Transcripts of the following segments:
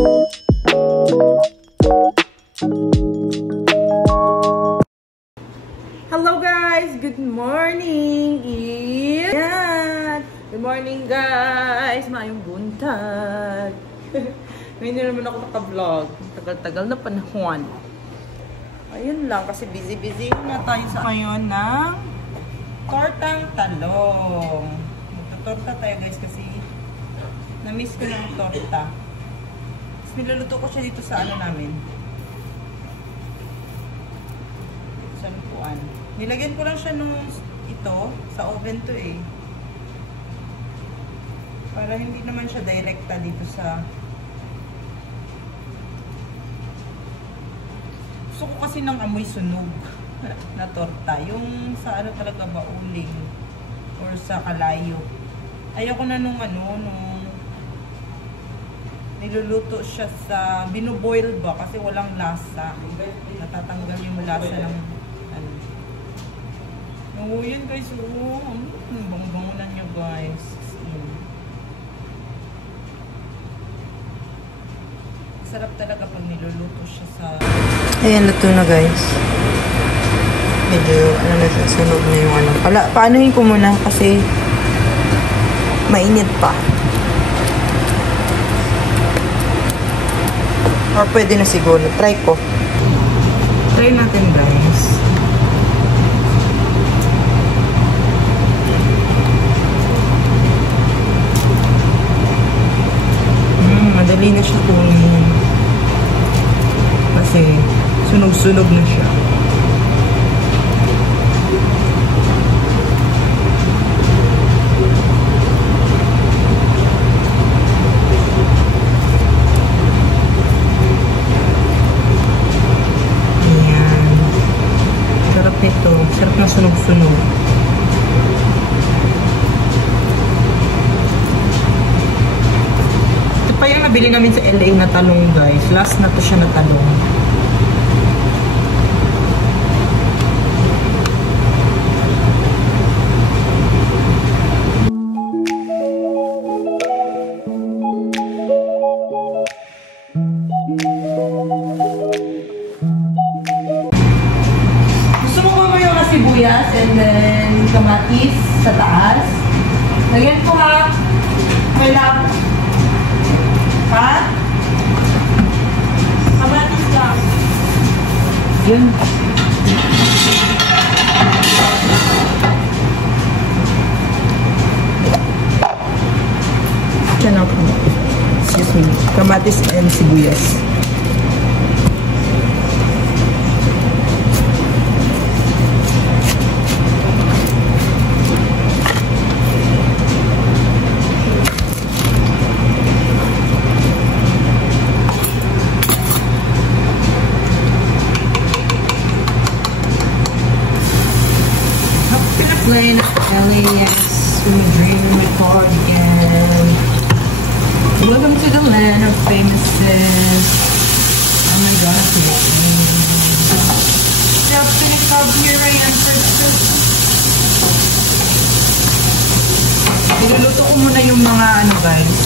Hello guys! Good morning! Yan! Good morning guys! Maayong buntag! Ngayon na naman ako naka-vlog. Tagal-tagal na panahon. Ayun lang kasi busy-busy na tayo sa ngayon ng tortang talong. Magtutorta tayo guys kasi na-miss ko ng torta. Tapos niluluto ko siya dito sa ano namin. Sa lutuan. Nilagyan ko lang siya nung ito, sa oven to eh. Para hindi naman siya direkta dito sa... Gusto ko kasi ng amoy sunog na torta. Yung sa ano talaga ba, uling or sa kalayo. Ayoko na nung ano, nung niluluto siya sa... Binuboil ba? Kasi walang lasa. Natatanggal yung lasa ng... Oh, yan guys. Oh, bang-bangunan nyo guys. Sarap talaga pag niluluto siya sa... Ayan, luto na guys. Medyo, ano na siya, sunog na yung ano. Paanohin ko muna kasi mainit pa. Or pwede na siguro. Try ko. Try natin guys. Madali na siya kunin. Kasi sunog-sunog na siya. Ayan. Sarap nito. Sarap na sunog-sunog. Pa yung nabili namin sa LA na talong guys. Last na to siya na talong. Gusto mo ba yung sibuyas and then kamatis sa taas? Lagyan ko ha. Kailangan. Ha? Kamatis lang. Yun. Yan ako. Excuse me. Kamatis and sibuyas. Plain LAX, we dream record again. Welcome to the land of famouses. Oh my god, just finished up here I am first. Niluluto ko muna yung mga ano guys,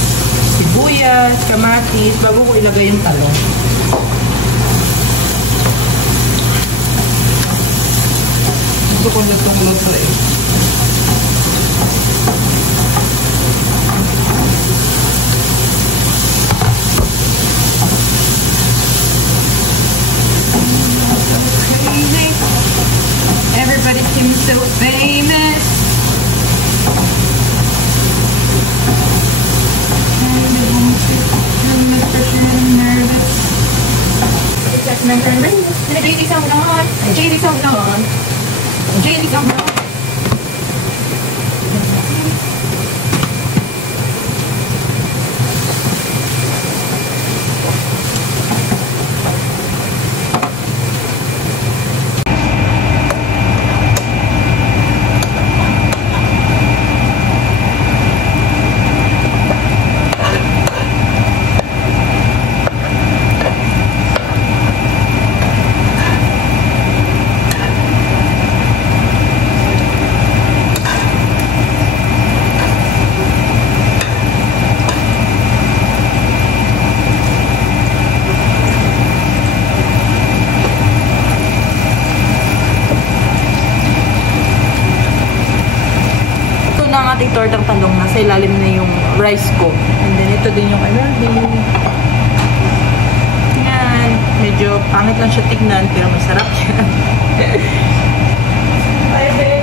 sibuyas, kamatis, bago ko ilagay yung talong. Gusto ko lutong-luto eh. Everybody seems so famous. tortang talong, nasa ilalim na yung rice ko. And then ito din yung yan. Medyo pangit lang siya tignan, pero masarap siya. Bye, babe.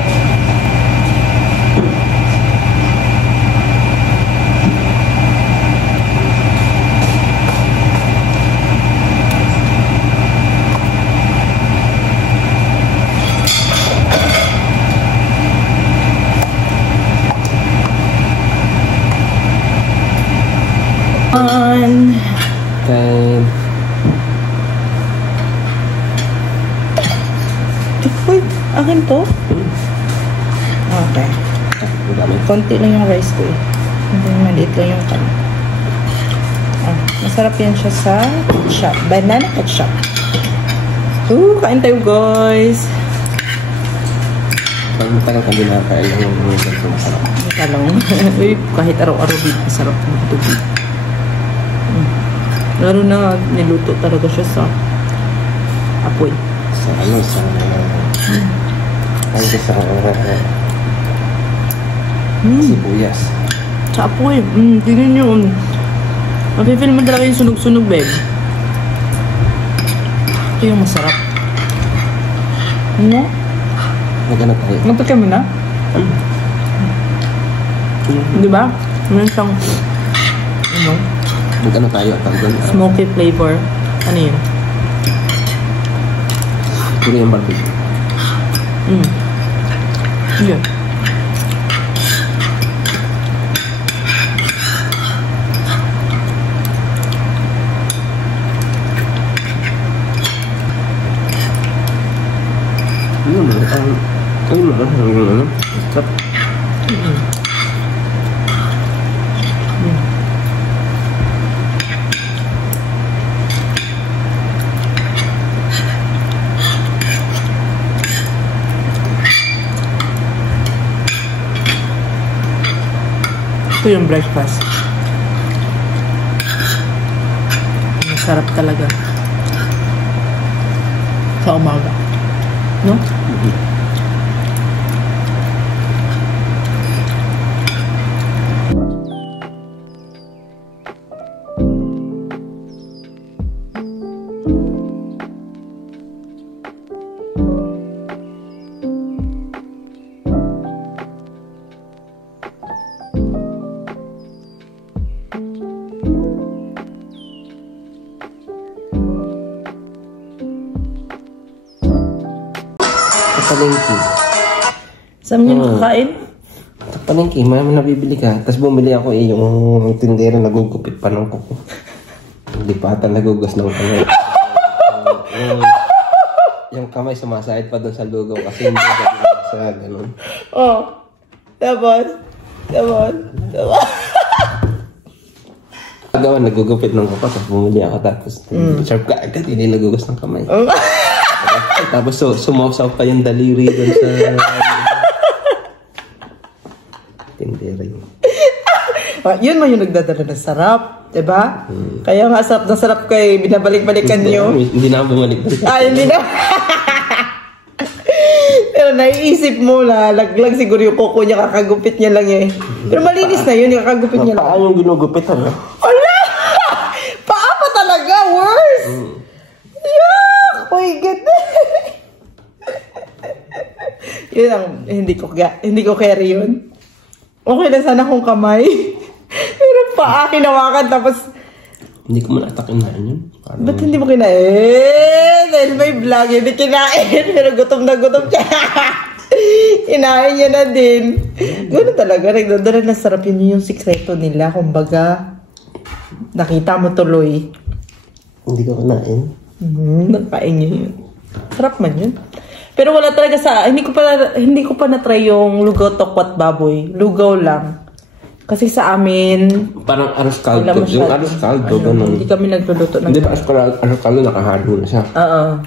Okay. Uy, akin to? Okay. Konti lang yung rice ko eh. Hindi, maliit lang yung kan. Masarap yan siya sa ketchup. Banana ketchup. Kain tayo guys. Pag matagal ka din nakakain lang yung ganito masarap. Talong. Uy, kahit araw-araw din, masarap ng tubig. Lalo na niluto talaga siya sa apoy. Sa sibuyas. Sa apoy. Tingnan nyo. Mapipil mo talaga yung sunog-sunog, babe. Ito yung masarap. Ano? Maghanap tayo. Napatay mo na? Di ba? Meron siyang ano? Magano tayo at doon. Smoky flavor. Ano yun? Korean barbecue. Yun. Stop. Ito yung breakfast. Masarap talaga. Sa umaga. No? Palengke. Saan nyo kakain? Sa palengke, may nabibili ka. Tapos bumili ako yung tindera nagugupit pa ng kuko. Hindi pa ata nagugas ng kamay. Yung kamay sumasahid pa doon sa lugaw kasi hindi sa ganun. Tapos. Agawan, nagugupit ng kuko. Tapos bumili ako tapos sharp ka agad, hindi nagugas ng kamay. Tapos sumawsaw pa yung daliri doon sa tindera yun. Yun mo yung nagdadala ng sarap, diba? Kaya nga sarap na sarap kay binabalik-balikan nyo. Hindi na bumalik doon. Hindi na. Pero naiisip mo na laglag siguro yung kuko niya, kakagupit niya lang eh. Pero malinis na yun, yung kakagupit niya lang. Paa yung ginugupit, ano? Ala! Paa pa talaga, worse! Yuck! Oh my God! Yun ang, hindi ko carry yun. Okay na sana kung kamay. Pero paa kinawakan tapos... Hindi ko man atakin yun. Ba't hindi mo kinain? Dahil may vlog, hindi kinain. Pero gutom na gutom siya. Kinain niya na din. Gano'n talaga, nagdadala na sarap yun yung sikreto nila. Kumbaga, nakita mo tuloy. Hindi ko kinain. Nagpain niya yun. Sarap man yun. Pero wala talaga sa... Hindi ko pa na-try yung lugaw tokwat baboy. Lugaw lang. Kasi sa amin... Parang arroz caldo. Yung arroz caldo, ganun. Hindi kami nagluluto ng... Hindi ba arroz caldo nakahalo na siya? Oo.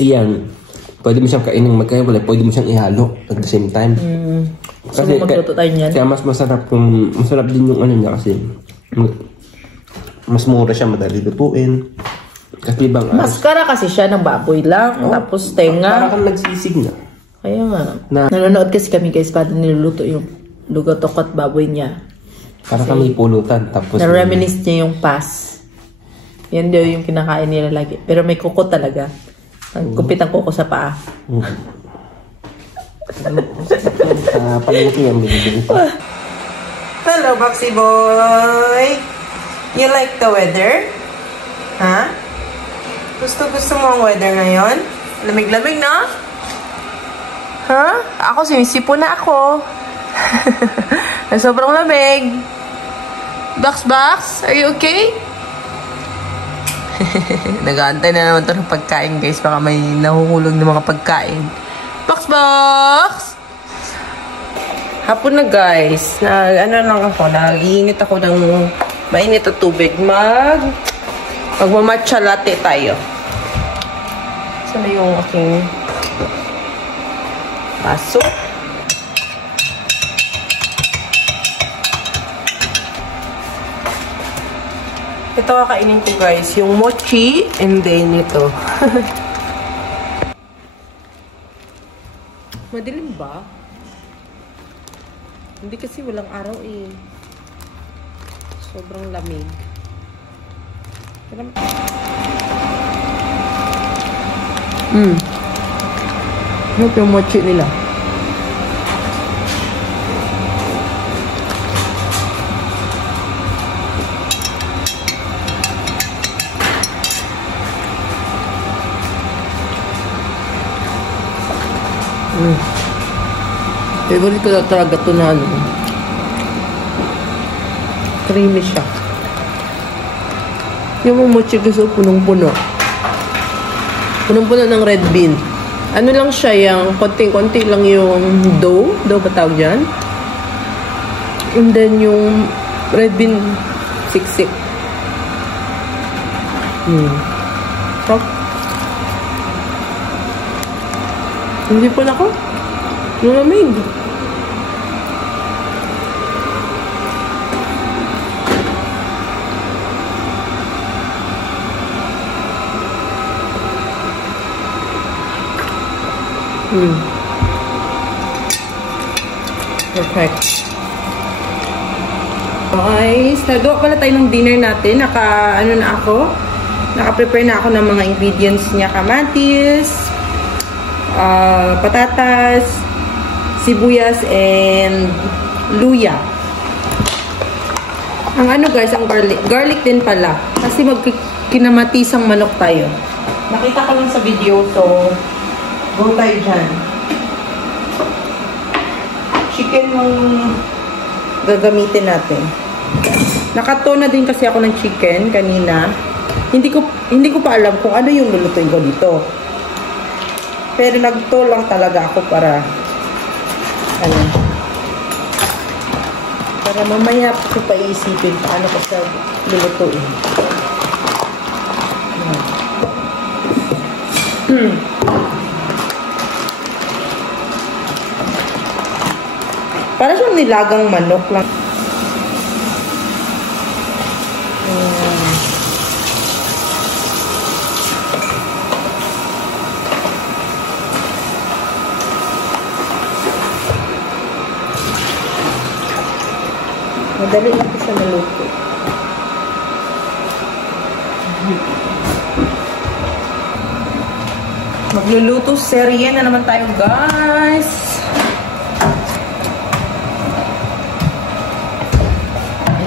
Iyan. Pwede mo siyang kainin magkaiwalay. Pwede mo siyang ihalo at the same time. Kasi magluto tayo niyan. Kaya mas masarap kung... Masarap din yung ano niya kasi... Mas mura siya, madali lutuin. Kasi bang maskara kasi siya ng baboy lang. Tapos tenga. Parang kang nagsisig na. Kaya nga. Nanonood kasi kami guys paano niluluto yung lugatok at baboy niya. Para kami pulutan. Tapos Na-reminisce niya yung past. Yan daw yung kinakain nila lagi. Pero may kuko talaga. Ang kupit ang kuko sa paa. Palengke yung binibili ko. Hello, Boxy Boy! You like the weather? Ha? Gusto mo ang weather ngayon? Lamig-lamig, no? Ha? Ako, sumisipo na ako. Sobrang lamig. Box, are you okay? Nag-aantay na naman ito ng pagkain, guys. Baka may nahuhulog ng mga pagkain. Box! Hapon na, guys. Nag-iinit ako ng mainit na tubig. Magmamatcha latte tayo. Saan na yung aking baso? Ito kakainin ko, guys. Yung mochi and then ito. Madilim ba? Hindi kasi walang araw eh. Sobrang lamig. Ano yung mochi nila? Favorite ko na talaga ito na ano. Creamy siya. Yung mochi gusto punong-puno. Punong-puno ng red bean. Ano lang siya, yung konting-konti lang yung dough. Dough ba tawag dyan? And then yung red bean siksik. Sarap. Hindi pa na ako. Malamig. Perfect. Guys, nagawa pala tayo ng dinner natin. Naka-prepare na ako ng mga ingredients niya. Kamatis, patatas, sibuyas, and luya. Ang guys, ang garlic din pala. Kasi magkinamatisang manok tayo. Nakita ko lang sa video, so go tayo dyan. Chicken yung gagamitin natin. Nakato na din kasi ako ng chicken kanina. Hindi ko pa alam kung ano yung lulutuin ko dito. Pero nagto lang talaga ako para para mamaya ko pa iisipin paano ko sa lulutuin. Para siyang nilagang manok lang. Madali lang sa maluto. Magluluto serye na naman tayo, guys.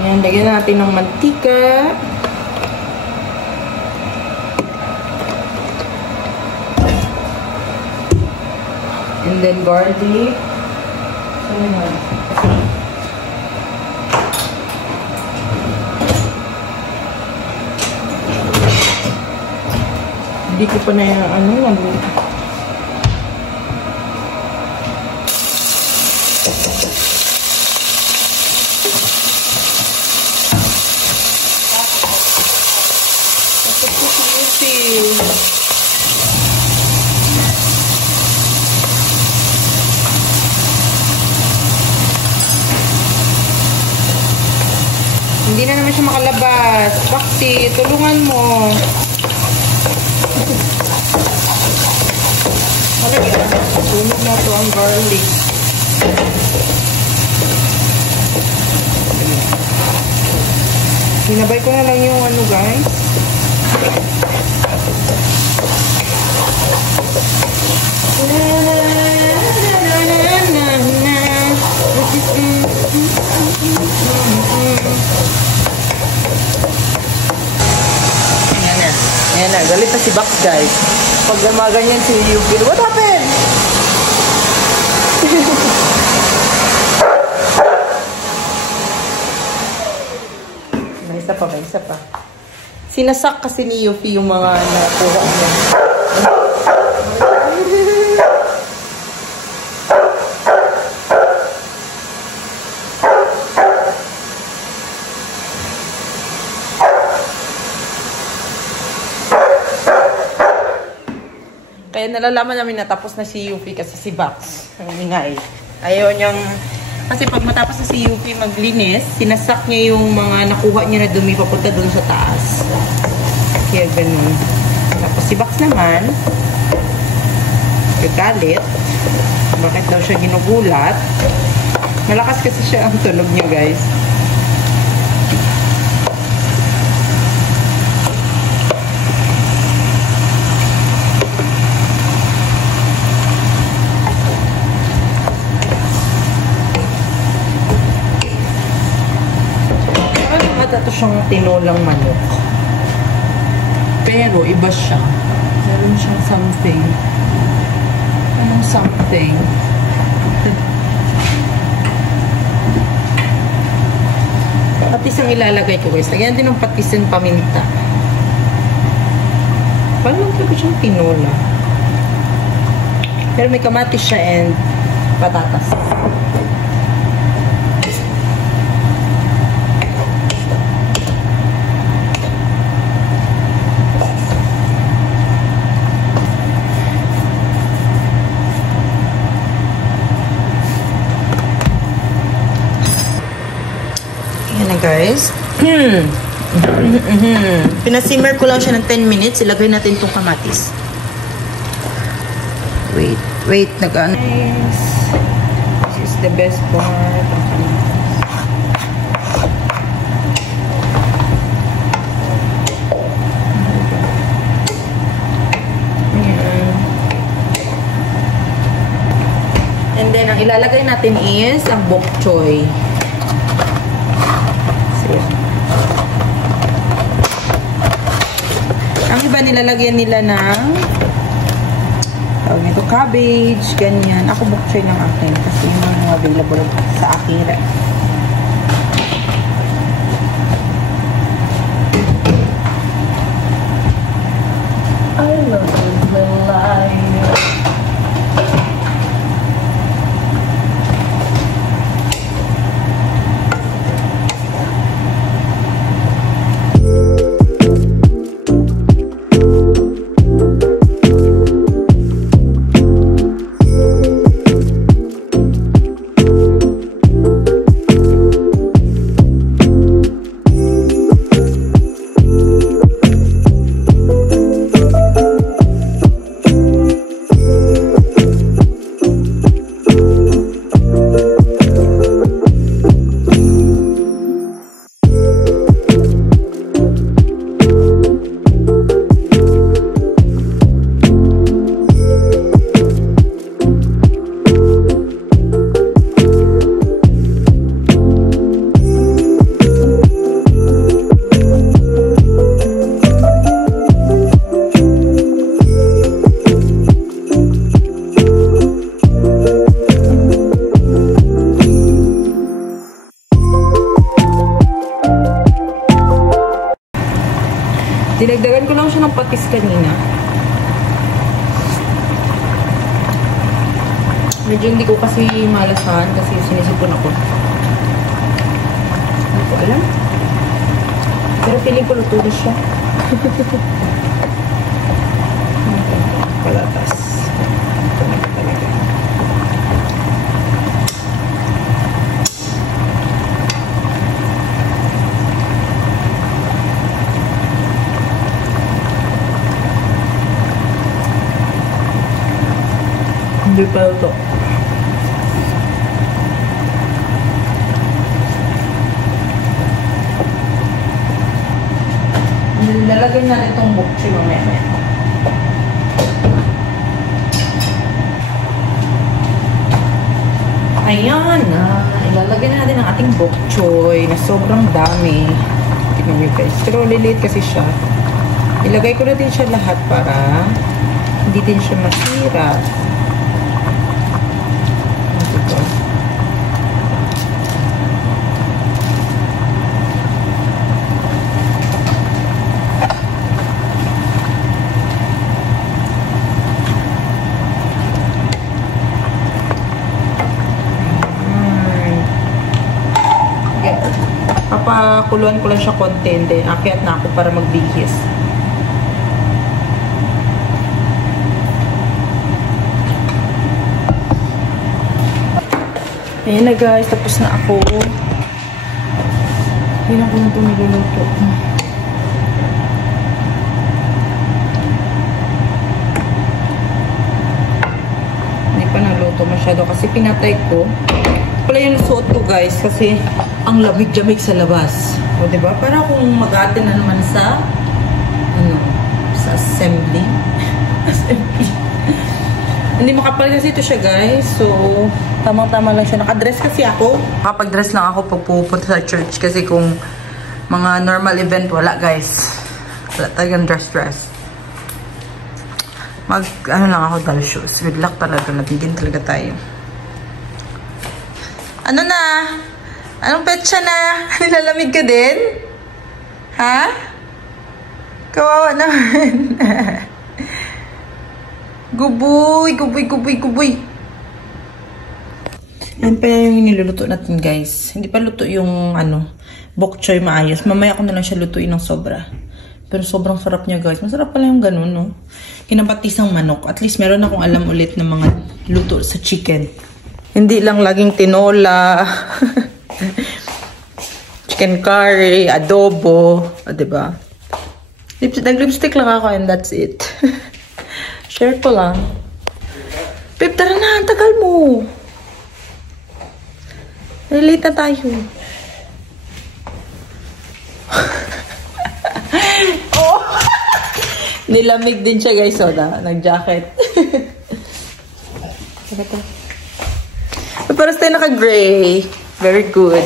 Ayan, lagyan natin ng mantika. And then garlic. Ayan. Hindi ko pa na yung hindi na naman siya makalabas. Bakti, tulungan mo. Ano yan? Sunog na to ang garlic. Sinabay ko na lang yung ano, guys. Ayan na, galit na si Bax, guys. Pag ganyan si Yuki, what happened? May isa pa. Sinasak kasi ni Yuki yung mga nakuha niya. Kaya nalalaman namin na tapos na si Yuki kasi si Bax. Ang ingay. Ayaw niyang... Kasi pag matapos na si Yuki maglinis, sinasak niya yung mga nakuha niya na dumi papunta doon sa taas. Kaya ganun. Tapos si Bax naman, gagalit. Bakit daw siya ginugulat? Malakas kasi siya ang tunog niya, guys. Ito siyang tinolang manok. Pero iba siya. Meron siyang something. Anong something? Patis ang ilalagay ko, guys. Lagyan din ng patis and paminta. Parang talaga siyang tinola. Pero may kamatis siya and patatas. Guys. Pinasimmer ko lang siya ng 10 minutes. Ilagay natin itong kamatis. Wait. Nag-ano. This is the best part. And then, ang ilalagay natin is ang bok choy. Ang iba nilalagyan nila ng tawag nito, cabbage, ganyan. Ako bok choy ng akin kasi yun ang available sa aking ref. I love the life. Dinagdagan ko lang siya ng patis kanina. Medyo hindi ko kasi malasahan kasi sinisipon ako. Hindi ko alam. Pero feeling ko luto na siya. Palatas. Ito na talaga. Hindi pa ito. Nalagay na itong bok choy mamaya. Ayan na. Ilalagay na natin ang ating bok choy na sobrang dami. Tignan nyo guys. Pero lilit kasi siya. Ilagay ko na din siya lahat para hindi din siya masira. Papakuluan ko lang siya konti, then akyat na ako para magbihis. Ayan na guys, tapos na ako. Hindi na ko na ito niluluto. Hindi pa naluto masyado kasi pinatay ko. Pala yung suot ko guys kasi ang lamig-lamig sa labas. O diba? Para kung mag-atin na naman sa sa assembly. Hindi makapal kasi ito siya guys. So, tamang-tama lang siya. Nakadress kasi ako. Kapag-dress lang ako pag pupunta sa church. Kasi kung mga normal event, wala guys. Wala talagang dress. Ano lang ako, doll shoes. Good luck talaga. Nabigyan talaga tayo. Ano na? Anong petsa na? Nilalamig ka din? Ha? Kawawa naman. Guboy. Yan pa yung niluluto natin guys. Hindi pa luto yung bok choy maayos. Mamaya ko na lang siya lutuin ng sobra. Pero sobrang sarap niya guys. Masarap pala yung ganun, no? Kinapatisang manok. At least meron akong alam ulit ng mga luto sa chicken. Hindi lang laging tinola. Chicken curry, adobo. O, diba? Nag-lipstick lang ako and that's it. Share ko lang. Pip, tara na. Ang tagal mo. Relate na tayo. Oh! Nilamig din siya guys. So, nag-jacket. Pero tayo naka-gray. Very good.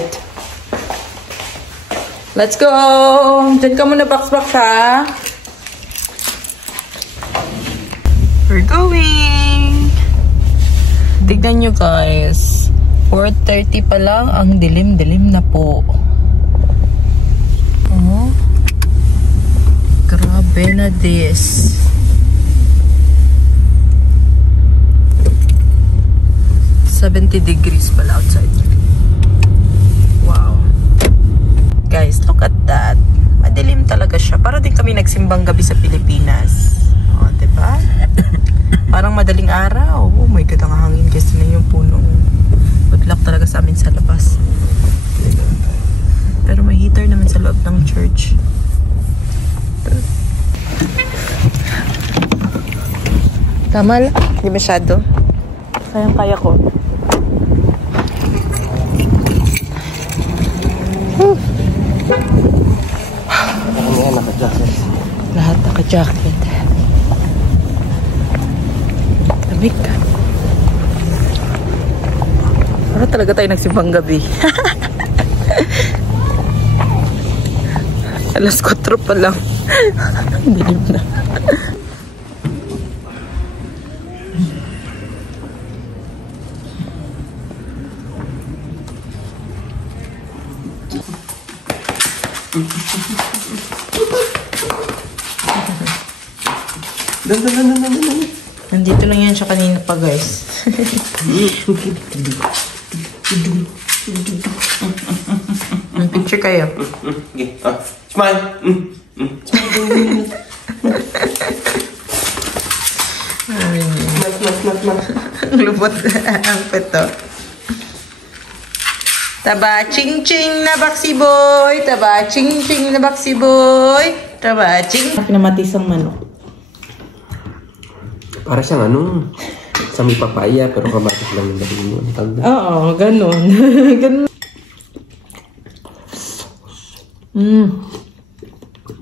Let's go! Diyan ka muna, box ha? We're going! Tignan nyo guys. 4:30 pa lang. Ang dilim-dilim na po. Oh. Grabe na this. $70 pala outside. Wow. Guys, look at that. Madilim talaga siya. Para din kami nagsimbang gabi sa Pilipinas. O, diba? Parang madaling araw. Oh my God, ang hangin. Guys, na yung punong. Good luck talaga sa amin sa labas. Pero may heater naman sa loob ng church. Tama lang. Hindi masyado. Kayang-kaya ko. Naka-jacket. Lahat naka-jacket. Lamig ka. Para talaga tayo nagsimbang gabi. Alas 4 pa lang. Dilim na. Nandito lang yan siya kanina pa guys. Picture kayo. Okay. Smile. Smile. Lubot ang peto. Taba ching-ching na baksi boy. Taba ching-ching na baksi boy. Taba ching. Pinamatisang manok. Para siyang sa may papaya pero kamatis lang yung dating mo. Oo, ganun. Ganun.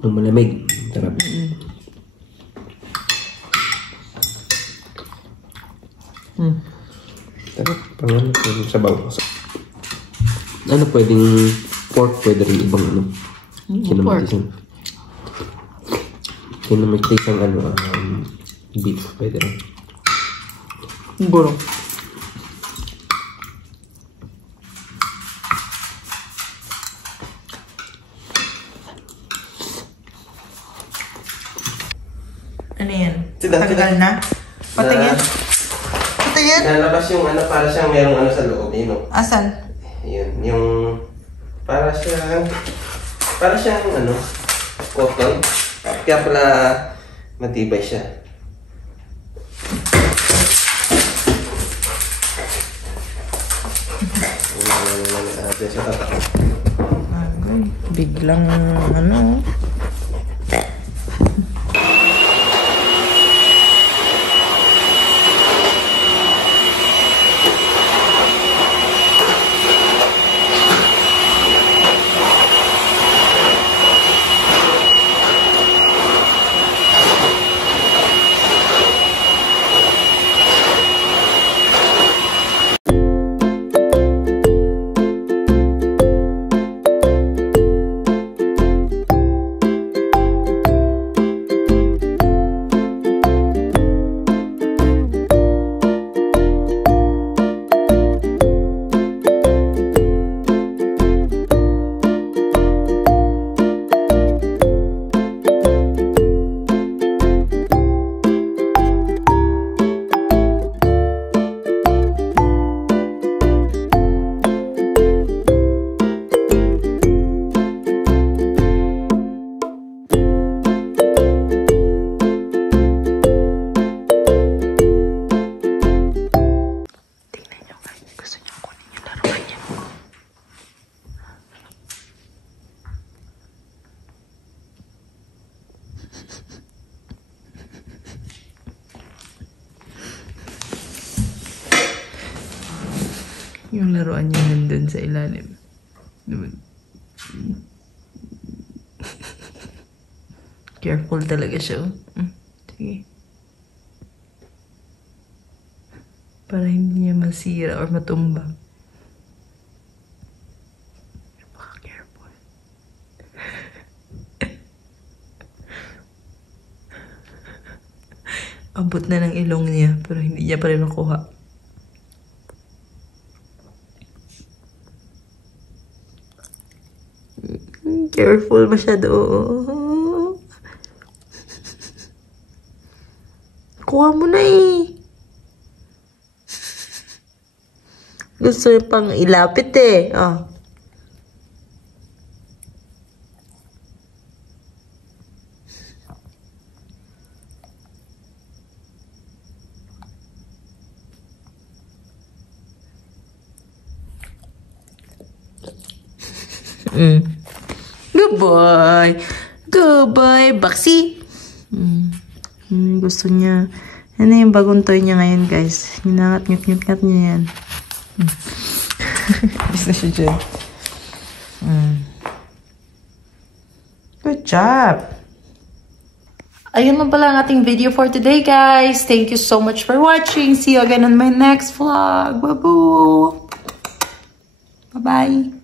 Malamig. Sarap. Sarap. Pang pwedeng sabaw. Ano pwedeng pork, pwede rin ibang ano. Kinamatisan. Kinamatisan beef, pwede rin. Buro. Ano yan? Tagal na? Patingin? Patingin? Nalabas yung ano, para siyang merong ano sa loob, yun o. Asan? Yun, yung para siyang ano, cotton. Kaya pala matibay siya. Biglang ano. Yung laruan niya nandun sa ilalim. Careful talaga siya. Sige. Para hindi niya masira or matumba. Baka careful. Abot na ng ilong niya pero hindi niya pa rin nakuha. Careful masyado. Kuha mo na eh. Gusto pang ilapit eh. Oh. Goodbye. Goodbye, Baxi. Gusto niya. Ano yung bagong toy niya ngayon, guys? Hinangat-ngat-ngat niya yan. Bis na siya dyan. Good job. Ayun lang pala ang ating video for today, guys. Thank you so much for watching. See you again on my next vlog. Bye-boo. Bye-bye.